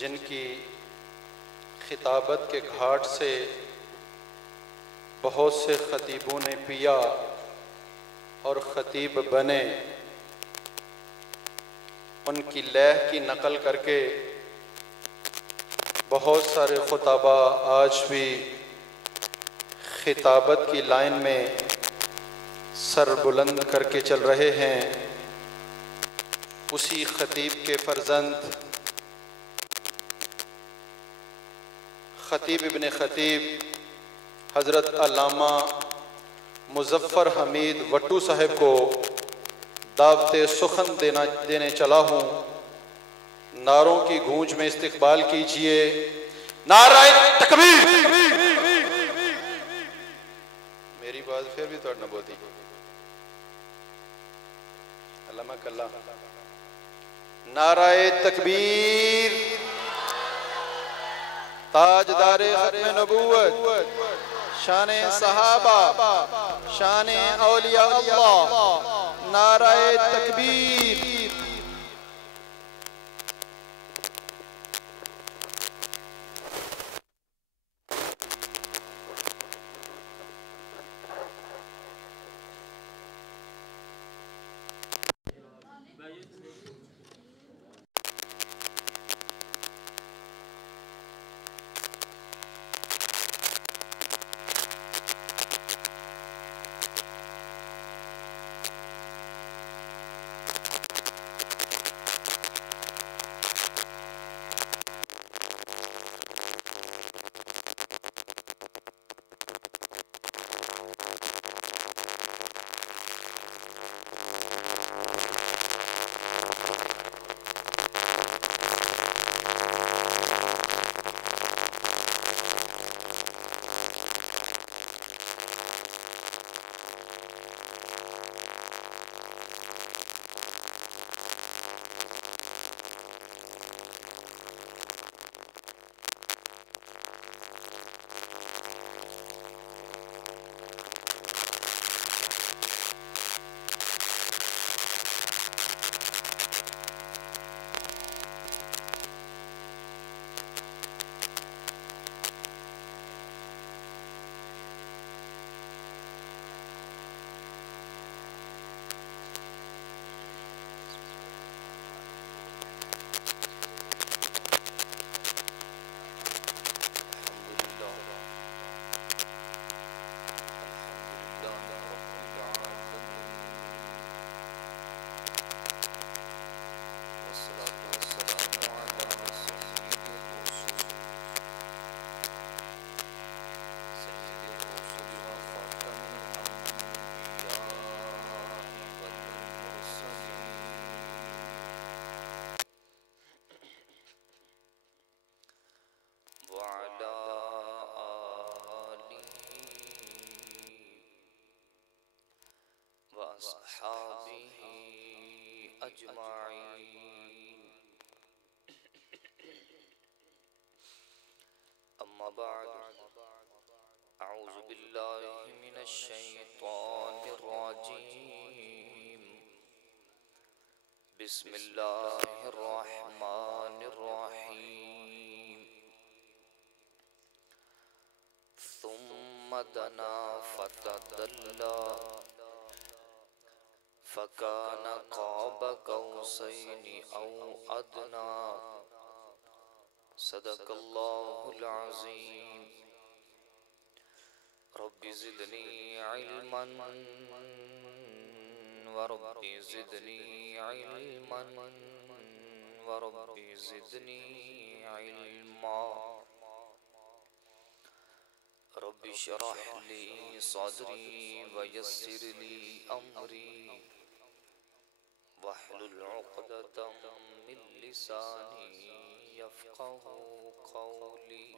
जिनकी खिताबत के घाट से बहुत से ख़तीबों ने पिया और ख़तीब बने, उनकी लहर की नकल करके बहुत सारे खुताबा आज भी खिताबत की लाइन में सर बुलंद करके चल रहे हैं। उसी ख़तीब के फ़र्जंद ख़तीब इब्न ख़तीब हज़रत अल्लामा मुज़फ़्फ़र हमीद वट्टू साहब को दावते सुखन देने चला हूँ। नारों की गूंज में इस्तकबाल कीजिए। नाराए तकबीर। मेरी बात फिर भी तो न बोती अल्लामा कल्ला। नाराए तकबीर। ताजदारे खत्म नबूवत, शाने सहाबा, शाने औलिया अल्लाह। नाराए तकबीर। बिस्मिल्लाहिर्रहमानिर्रहीम। सुम्मा दना फतदल्ला फकान क़ाब क़ौसैनि औ अदना। सदक़ल्लाहुल अज़ीम। रब्बि ज़िदनी इल्मन व रब्बि ज़िदनी इल्मन व रब्बि ज़िदनी इल्मा। रब्बि शरह ली सदरी व यस्सिर ली अमरी वहलुल उक़दतम मिन लिसानी यफ़क़हू क़ौली।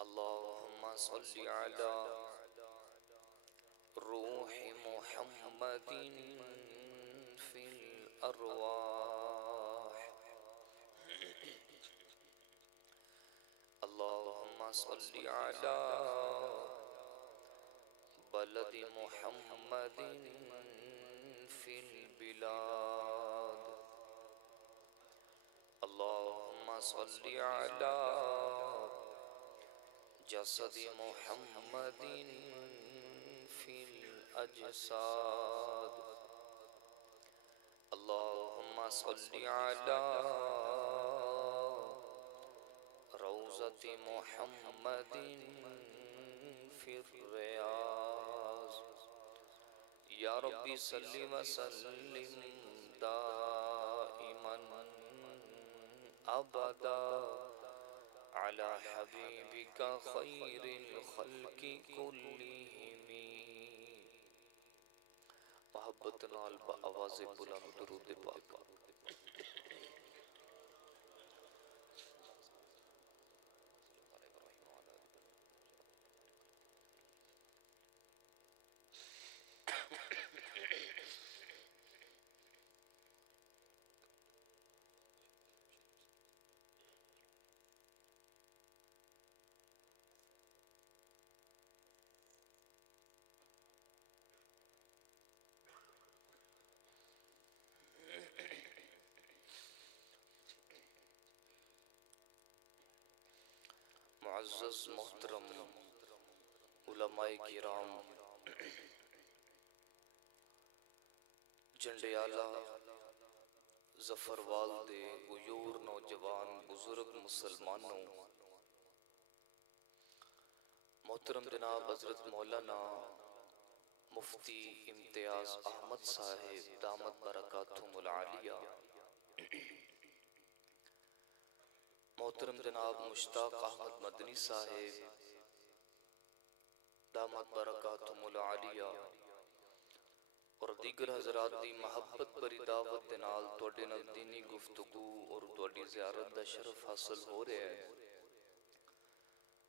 अल्लाहुम्मा सल्लि अला रूहि मुहम्मदिन फिल अरवाह। अल्लाहुम्मा सल्लि अला वलदी मुहम्मदिन फिल बिलाद। अल्लाहुम्मा सल्लि अला जसदी मुहम्मदिन फिल अजसाद। अल्लाहुम्मा सल्लि अला रौज़ति मुहम्मदिन फिर रियाज़। या रब्बी सल्लि व सल्लिम दाइमन अबदा अला हबीबिका खैरिल खल्क़ि कुल्लिहिम। मोहब्बत नाल आवाज़े बुलंद दुरूद पाक। मुअज़्ज़ज़ मोहतरम उलमाए किराम, जंडियाला ज़फरवाल दे गुयूर नौजवान बुजुर्ग मुसलमानों, मोहतरम जनाब हज़रत मौलाना मुफ्ती इम्तियाज़ अहमद साहिब दामत बरकातुहुमुल आलिया, मोहतरम जनाब मुश्ताक अहमद मदनी साहिब दामत बरकातुहुमुल आलिया और दीगर हज़रात दी महब्बत भरी दावत दे नाल तुहाडे नाल दीनी गुफ्तगू और तुहाडी ज़ियारत दा शरफ हासिल हो रहा है।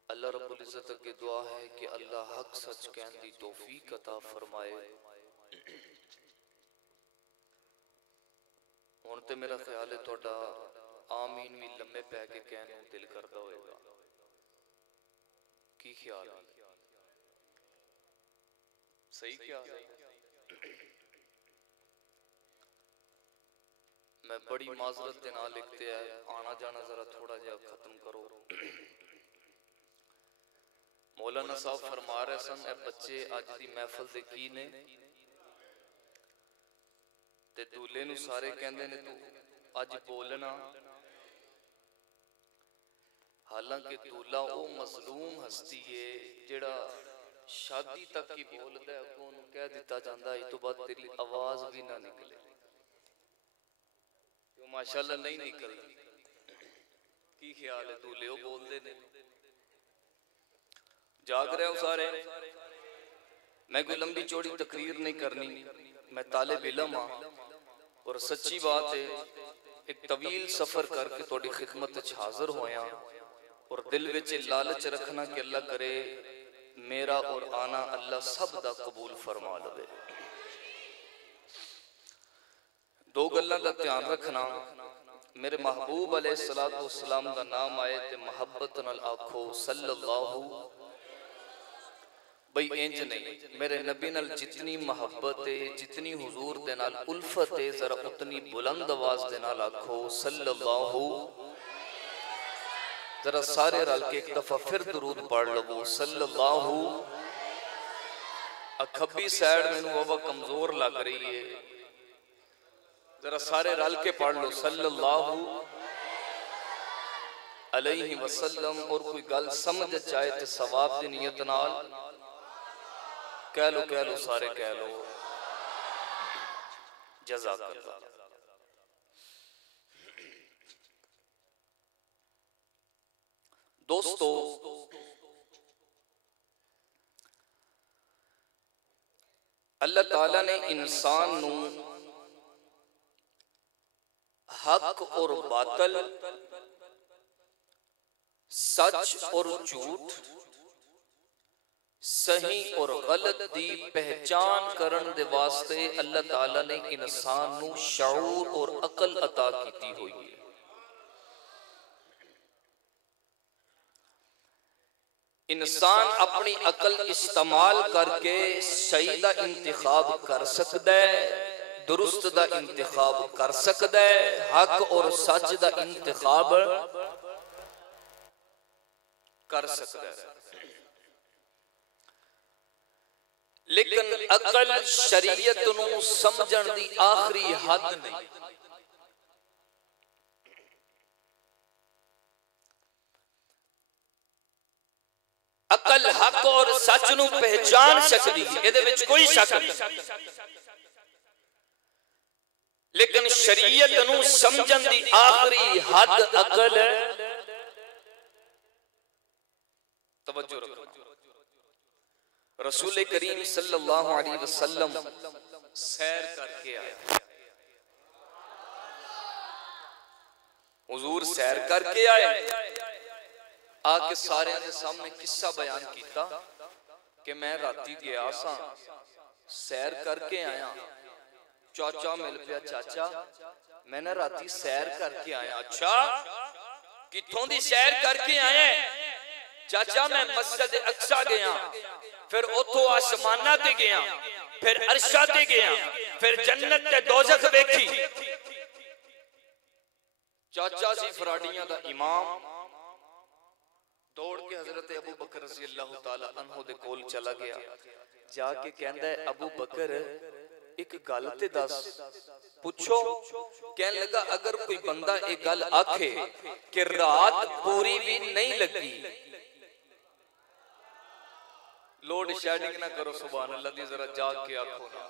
अल्लाह रब्बुल इज़्ज़त अगे दुआ है कि अल्लाह हक सच कहन दी तौफीक अता फरमाए। हुण ते मेरा ख्याल है तुहाडा आमीन भी लम्बे पै के कहने को दिल करता होएगा। की ख्याल है? सही ख्याल है? मैं बड़ी माजरत के नाल लिखते हैं, आना जाना जरा थोड़ा जा खत्म करो। मौलाना साहब फरमा रहे सन, ए बच्चे अज दी महफिल दे की ने ते दूल्हे नूं सारे कहंदे ने तू अज बोलना। हालांकि दूल्हा वो मजलूम हस्ती है जिहड़ा शादी तक ही बोलदा है, अगों नूं कह दिता जांदा इस तो बाद तेरी आवाज भी ना निकले, क्यों माशाअल्लाह नहीं निकलदी। की ख्याल है? दूल्हे वो बोलदे ने। जाग रहे हो सारे? मैं कोई लंबी चौड़ी तकरीर नहीं करनी, मैं तालिब इल्म हां और सच्ची बात है एक तवील सफर करके तुहाडी खिदमत च हाजिर होया और दिल विच लालच रखना कि अल्लाह करे मेरा और आना अल्लाह सब दा कबूल फरमा लवे। दो गल्लां दा ध्यान रखना, मेरे महबूब अलैहिस्सलातु वस्सलाम दा नाम आए ते मोहब्बत नाल आखो सल्लल्लाहु, भाई इंज नहीं, मेरे नबी नाल जितनी मोहब्बत है, जितनी हुजूर दे नाल उल्फत है, जरा उतनी बुलंद आवाज दे नाल आखो सल्लल्लाहु। जरा सारे रल के एक दफा फिर दुरूद पढ़ लो सल्लल्लाहु। खब्बी साइड मैनू बाबा कमजोर लग रही है, जरा सारे रल के पढ़ लो सल्लल्लाहु अलैहि वसल्लम। और कोई गल समझ चाहे तो सवाब दी नीयत नाल कह लो सारे कह लो जज़ाकल्लाह। दोस्तों, अल्लाह ताला ने इंसान नू हक और बातल, सच और झूठ, सही और गलत दी पहचान करन दे वास्ते अल्लाह ताला ने इंसान नू शऊर और अकल अता की हुई है। इंसान अपनी अकल इस्तेमाल करके सही दा इंतखाब कर सकता है, दुरुस्त दा इंतखाब कर सकता है, हक और सच दा इंतखाब कर सकता है। लेकिन अकल शरीयत नूं समझण दी आखिरी हद नहीं। अकल हक और सच नूं पहचान सकती है, इहदे विच कोई शक नहीं। लेकिन शरीयत नूं समझण दी आखिरी हद अकल है। तवज्जो रखो, रसूल करीम सल्लल्लाहु अलैहि वसल्लम सैर करके आए। हुजूर सैर करके आए, आके सारे दे सामने किस्सा बयान किया कि मैं राती गया सा, सैर करके आया। चाचा मिल पिया, चाचा मैं ना राती सैर करके आया। अच्छा कित्थों दी सैर करके आए? चाचा मैं मस्जिद अक्सा गया, फिर उथों आसमाना ते गया, फिर अरशा ते गया, फिर जन्नत ते दोज़ख देखी। चाचा सी फराडियां दा इमाम, दौड़ के हजरत अबू बकर रज़ी अल्लाह तआला अन्हु दे कोल चला गया। जाके कहंदा है अबू बकर एक गल ते दस। पूछो। कहने लगा अगर कोई बंदा एक गल आखे कि रात पूरी भी नहीं लगी, लोड शेडिंग ना करो, सुभान अल्लाह दी जरा जाग के आखो ना।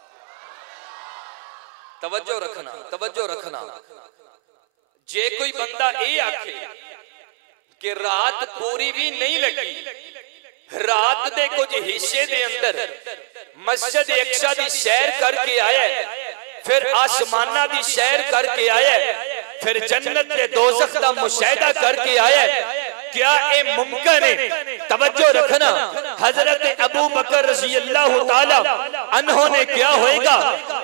तवज्जो रखना, तवज्जो रखना। जे कोई बंदा ये आखे कि रात पूरी भी नहीं लगी, रात दे कुछ हिस्से दे अंदर मस्जिद अक्सा दी सैर करके आया, फिर आसमाना दी सैर करके आया, फिर जन्नत दे दोज़ख दा मुशाहिदा करके आया, क्या ये मुमकिन है? तवज्जो रखना। हजरत अबू बकर रज़ी अल्लाह तआला अन्हो ने क्या होएगा,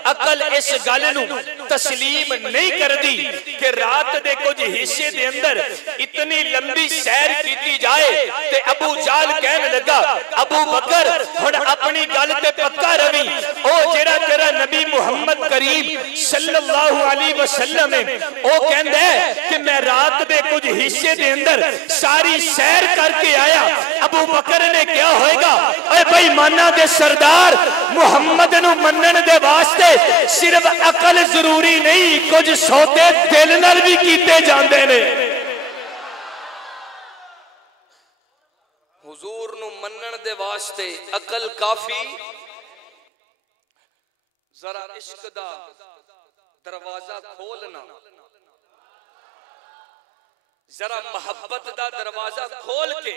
अकल इस गल नू तस्लीम नहीं करदी कि रात दे कुछ हिस्से दे अंदर इतनी लंबी सैर की जाए। ते अबू जाल कहने लगा अबू बकर हुण अपनी गल ते पक्का रवी, ओ जेड़ा तेरा नबी मुहम्मद करीम सल्लल्लाहु अलैहि वसल्लम है ओ कहंदा है कि मैं रात दे कुछ हिस्से दे अंदर सारी सैर करके आया। अबू बकर ने क्या होएगा, ओए बेईमाना दे सरदार मुहम्मद नू मनण दे वास्ते सिर्फ अकल जरूरी नहीं, कुछ सौदे दिल नाल भी कीते जांदे ने। हुजूर नू मनण दे वास्ते अकल काफी। जरा इश्क दा दरवाजा खोलना, जरा मोहब्बत दा दरवाजा खोल के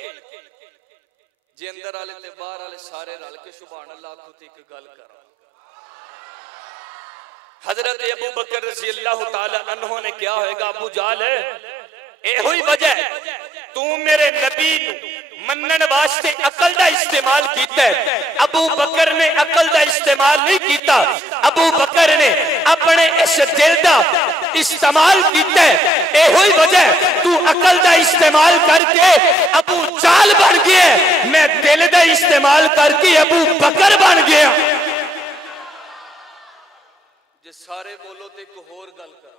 जे अंदर वाले ते बाहर वाले सारे रल के सुभान अल्लाह खुद एक गल कर। हजरत अबू बकर रज़ी अल्लाह तआला अन्हो ने क्या होएगा, अबू जाल एहो ही वजह तू मेरे नबी मनन वास्ते अकल दा इस्तेमाल कीता है, अबू बकर ने अकल दा इस्तेमाल नहीं कीता। अबू बकर ने अपने इस दिल दा इस्तेमाल कीता है। एहो ही वजह तू अकल दा इस्तेमाल करके अबू जाल बन गया, मैं दिल दा इस्तेमाल करके अबू बकर बन गया। जे सारे बोलो ते एक होर गल कर,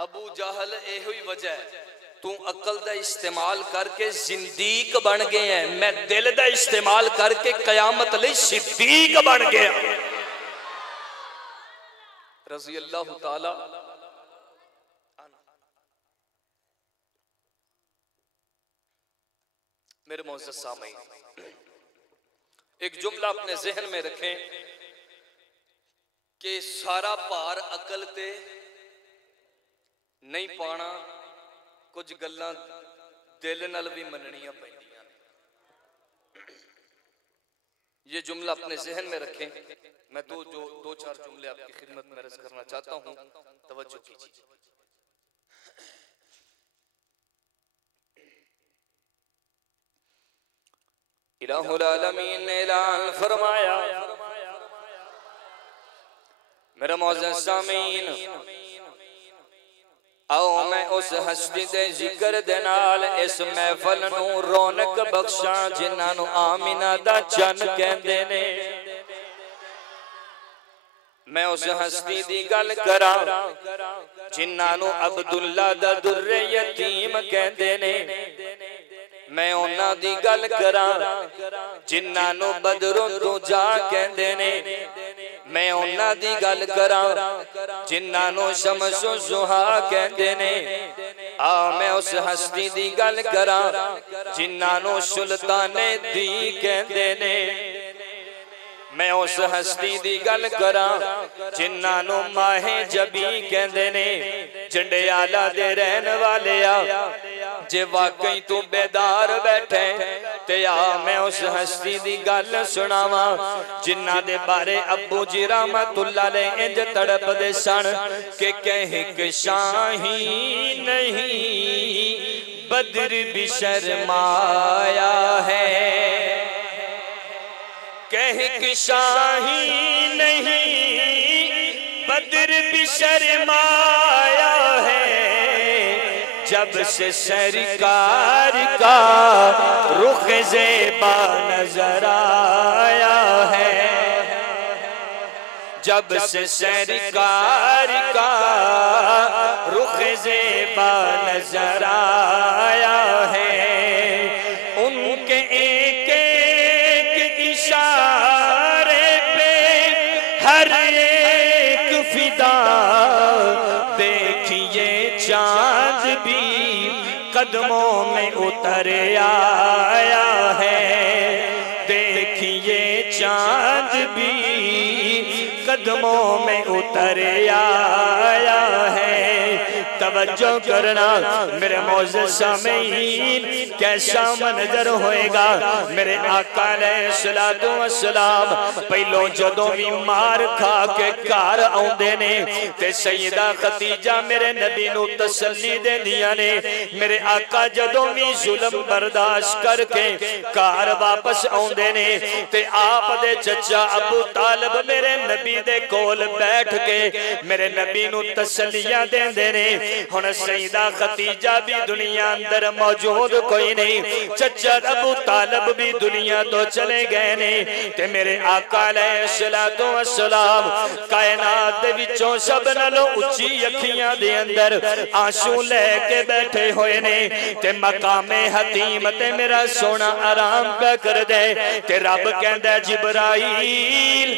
अबू जाहल एहो ही वजह तू अकल दा इस्तेमाल करके जिंदीक बन गए हैं, मैं दिल दा इस्तेमाल करके कयामत लई सिद्दीक बन गया। रज़ी अल्लाह तआला। मेरे मोअज़्ज़ज़ सामईन, एक जुमला अपने जहन में रखें कि सारा भार अकल ते नहीं पाना, कुछ गल्लां दिल नाल भी मननियां पैंदियां। ये जुमला अपने जहन में रखें। मैं दो चार जुमले आपकी खिदमत में अर्ज करना चाहता हूं, तवज्जो कीजिए। इलाहुल आलमीन ने ऐलान फरमाया, मेरा मुअज़्ज़ज़ सामीन, आओ मैं उस हस्ती दे जिक्र दे नाल इस महफल नू रौनक बख्शा जिन्हां नू आमिना दा चन कहंदे ने। मैं उस हस्ती दी गल करा जिन्हां नू अब्दुल्ला दा दुर्रे यतीम कहंदे ने। मैं उन्हां दी गल करा जिन्हां नू बदरों तू जा कहंदे ने। मैं उन्हां दी गल करा जिन्हां नू शमसो जुहा कहंदे ने। आ मैं उस हस्ती दी गल करा जिन्हां नू सुल्ताने दी कहंदे ने। मैं उस हस्ती दी गल करा जिन्हां नू माहे जबी कहंदे ने। जंडियाला दे रहन वाले आ जे वाकई तू बेदार बैठे ते आ मैं उस हस्ती दी गल सुनावा जिन्हां दे बारे अब्बू जी रहमतुल्लाह अलैह इंज तड़पदे सन कि कह शाही नहीं बद्र भी शर्माया है। कह शाही नहीं बद्र भी शर्माया है। जब से सरकार का रुख ज़ेबा नजर आया है। जब से सरकार का रुख ज़ेबा नजर आया है। उनके एक एक इशारे पे हर एक फिदा। देखिए चांद भी कदमों में उतर आया है। देखिए चांद भी कदमों में उतर आया है। तवज्जो करना मेरे मौजूद सामीन कैसा मंजर होएगा। मेरे आका अलैहिस्सलातु वस्सलाम पहलों जदों भी मार खा के घर आउंदे ने ते सैयदा खदीजा मेरे नबी नू तसल्ली देंदियां ने। मेरे आका जदों भी जुल्म बर्दाश्त करके घर वापस आउंदे ने ते आप दे चचा अबू तालिब मेरे नबी दे कोल बैठ के मेरे नबी नू तसल्लियां देंदे ने। हुण सईदा खदीजा भी दुनिया अंदर मौजूद कोई नहीं। चचा अबू तालिब भी दुनिया तो चले गए ने ते मेरे आका अलैहिस्सलातु वस्सलाम कायनात दे विचों सब नालों उच्ची अखियां दे अंदर आंसू लेके बैठे हुए ने ते मकामे हतीम ते मेरा सोना आराम पे कर दे ते रब कहंदा जिब्राइल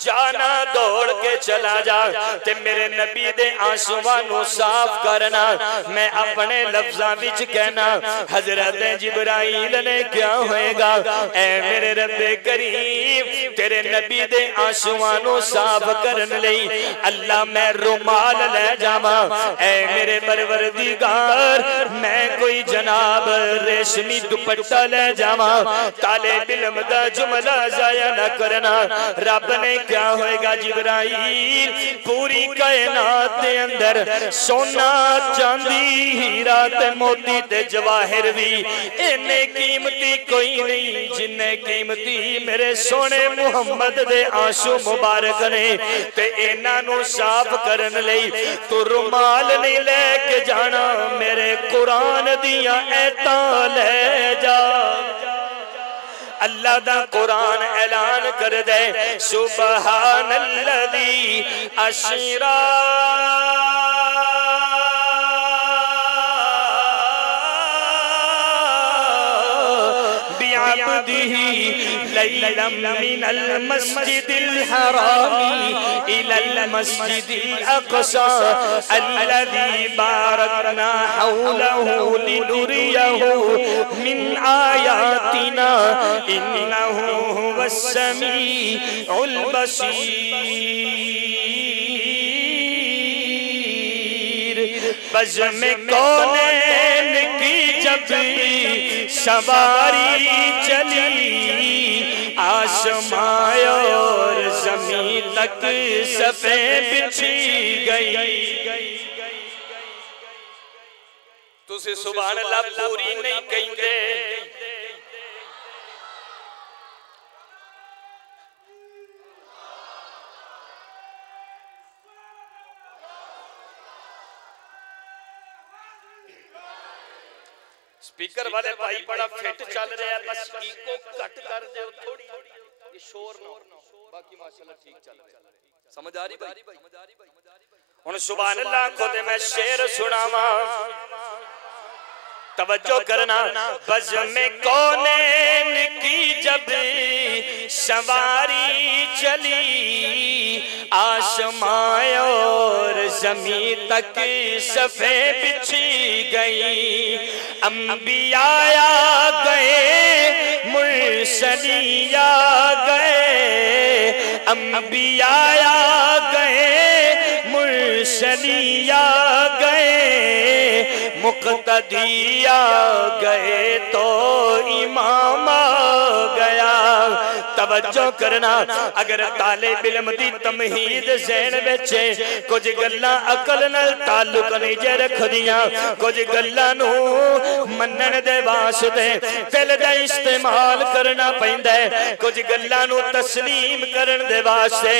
जाना दौड़ के चला जा ते मेरे नबी दे आंसुआं नू साफ करना। मैं अपने लफ्जां विच कहना हजरत जिब्राइल ने क्या होएगा। ऐ मेरे रब्बे करीम तेरे नबी दे आंसुआं नू साफ करन लई अल्लाह मैं रुमाल ले जावा। ऐ मेरे परवरदिगार मैं कोई जनाब रेशमी दुपट्टा ले जावा। ताले बिलम दा जुमला जाया न करना। रब ने क्या होएगा जिब्राइल पूरी कायनात के अंदर सोना चांदी हीरा ते मोती ते जवाहिर भी इन्ने कीमती कोई नहीं जिन्ने कीमती मेरे सोने मुहम्मद दे आंसू मुबारक ने। ते इन्हां नू साफ करन लई तू रुमाल नहीं लेके जाना मेरे कुरान दियां ऐतां ले जा। अल्लाह दा कुरान ऐलान कर दे सुबहानल्लज़ी अस्रा बिअब्दिही लैलन मिनल मस्जिदिल हरामी इलल मस्जिदिल अक़सा अल्लज़ी बारकना हौलहु लिनुरियहु मिन आयातिना इन्नहु हुवस समीउल बसीर। बज़्म कौनैन की जब सवारी चली आसमां और ज़मीन तक सफ़े बिछी गई। तुसी सुभान अल्लाह पूरी नहीं कहिंदे। स्पीकर वाले भाई बड़ा फिट चल रहा है, बस इको कट कर दो थोड़ी, ये शोर ना हो, बाकी माशाल्लाह ठीक चल रहा है। समझ आ रही भाई? हुन सुभान अल्लाह खुद मैं शेर सुनावा, तवज्जो करना। बज़ में कौनैन की जब सवारी चली, आसमां और ज़मीन तक सफ़े बिछी गई, अंबिया आ गए, मुरसलीन आ गए, अंबिया आ गए, मुरसलीन आ गए, मुक़्तदी आ गए तो इमाम आ गया। तवज्जो करना, अगर तालिब इल्म दी तमहीद ज़हन विच कुछ गल्लां अकल नाल ताल्लुक नहीं जे रखदियां, कुछ गल्लां नूं मनण दे वास्ते दिल दा इस्तेमाल करना पैंदा है, कुछ गल्लां नूं तस्लीम करन दे वास्ते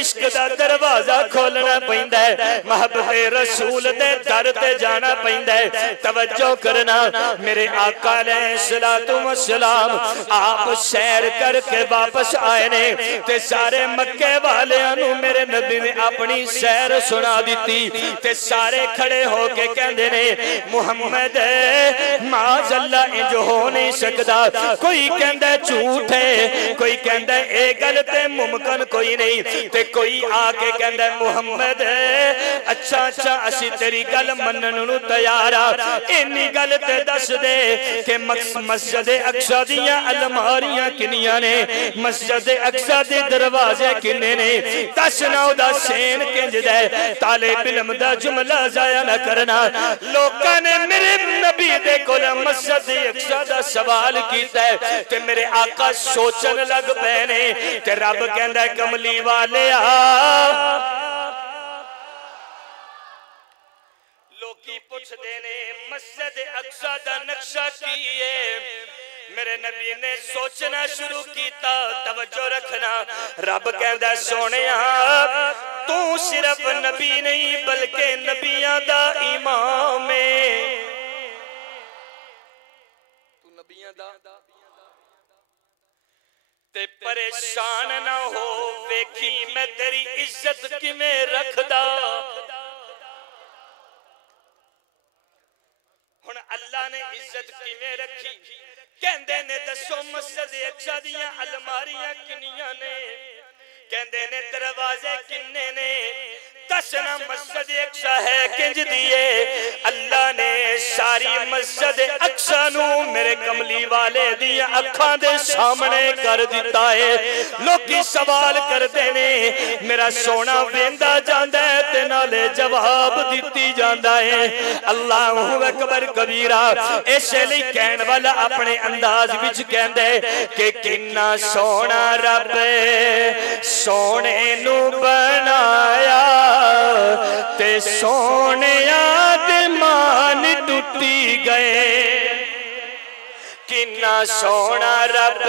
इश्क दा दरवाजा खोलना पैंदा है, महबूबे रसूल दे दर ते जाना पैंदा है। तवज्जो करना, मेरे आका अलैहिस्सलातु वस्सलाम आप सैर करके वापस आए ने ते सारे मक्के वालियां नूं मेरे नबी ने अपनी सैर सुना दी ते सारे खड़े होके कहंदे ने मुहम्मद माज़अल्लाह इंज हो नहीं सकदा, कोई कहंदा झूठ है, कोई कहंदा ए गल ते मुमकिन कोई नहीं, ते कोई आके कहंदा मुहम्मद अच्छा अच्छा असी तेरी गल मनन नूं तैयार आ, इन्नी गल ते दस दे कि मस्जिद अक्सा दियां अलमारियां किनियां ने, मस्जिद अक्सा दे दरवाजे किन्ने ने, दस ना उदा सेन किंज दे। तालिब इल्म दा जुमला जाया ना करना। लोकां ने मेरे नबी दे कोल मस्जिद अक्सा दा सवाल कीता है ते मेरे आका सोचन लग पे ने ते रब कहंदा कमली वाले लोकी पुछदे ने मस्जिद अक्सा दा नक्शा की है, मेरे नबी ने सोचना शुरू किया। तवज्जो रखना, रब कहंदा सोनिया तू सिर्फ नबी नहीं बल्कि नबियां दा इमाम है, तू नबियां दा ते परेशान ना हो, वेखी मैं तेरी इज्जत किवें रखदा। हुण अल्लाह ने इज्जत किवें रखी, कहंदे ने दसो मस्जिद अक्सा दियां अलमारियां किन्नियां ने, कहंदे ने दरवाजे किन्ने ने, दसना मस्जिद अक्सा है किंज दिए। अल्लाह ने सारी मस्जिद अक्सा नू मेरे कमली वाले दी अखां दे सामने कर दिता है। लोकी सवाल करते ने, मेरा सोना वेंदा जांदा है ते नाले जवाब दिती जांदा है। अल्लाहु अकबर कबीरा। इसलिए कहने वाला अपने अंदाज विच कहंदा है कि किन्ना सोना रब सोने नू बनाया ते सोने दे मान टूटी गए। किन्ना सोना रब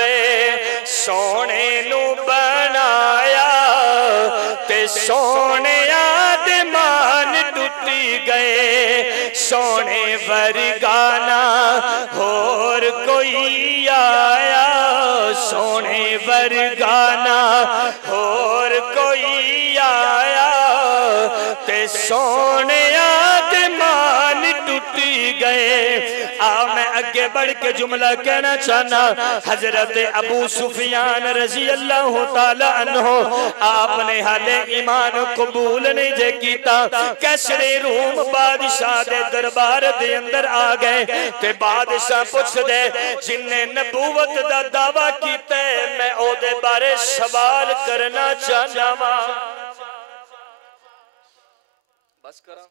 सोने नू बनाया ते सोने दे मान टूटी गए। सोने वर्गाना होर कोई आया, सोने वर्गाना होर कोई आया ते सोने दे मान टूटी गए। आ मैं आगे बढ़ के जुमला कहना चाहना। हजरत अबू सुफियान रजी अल्लाह तआला अन्हो आपने हाले ईमान कबूल नहीं जे कीता। कैसरे रूम बादशाह दे दरबार दे अंदर आ गए ते बादशाह पुछ दे जिन्ने नबूवत दा दावा कीता मैं ओदे बारे सवाल करना चाहना वा। बस करा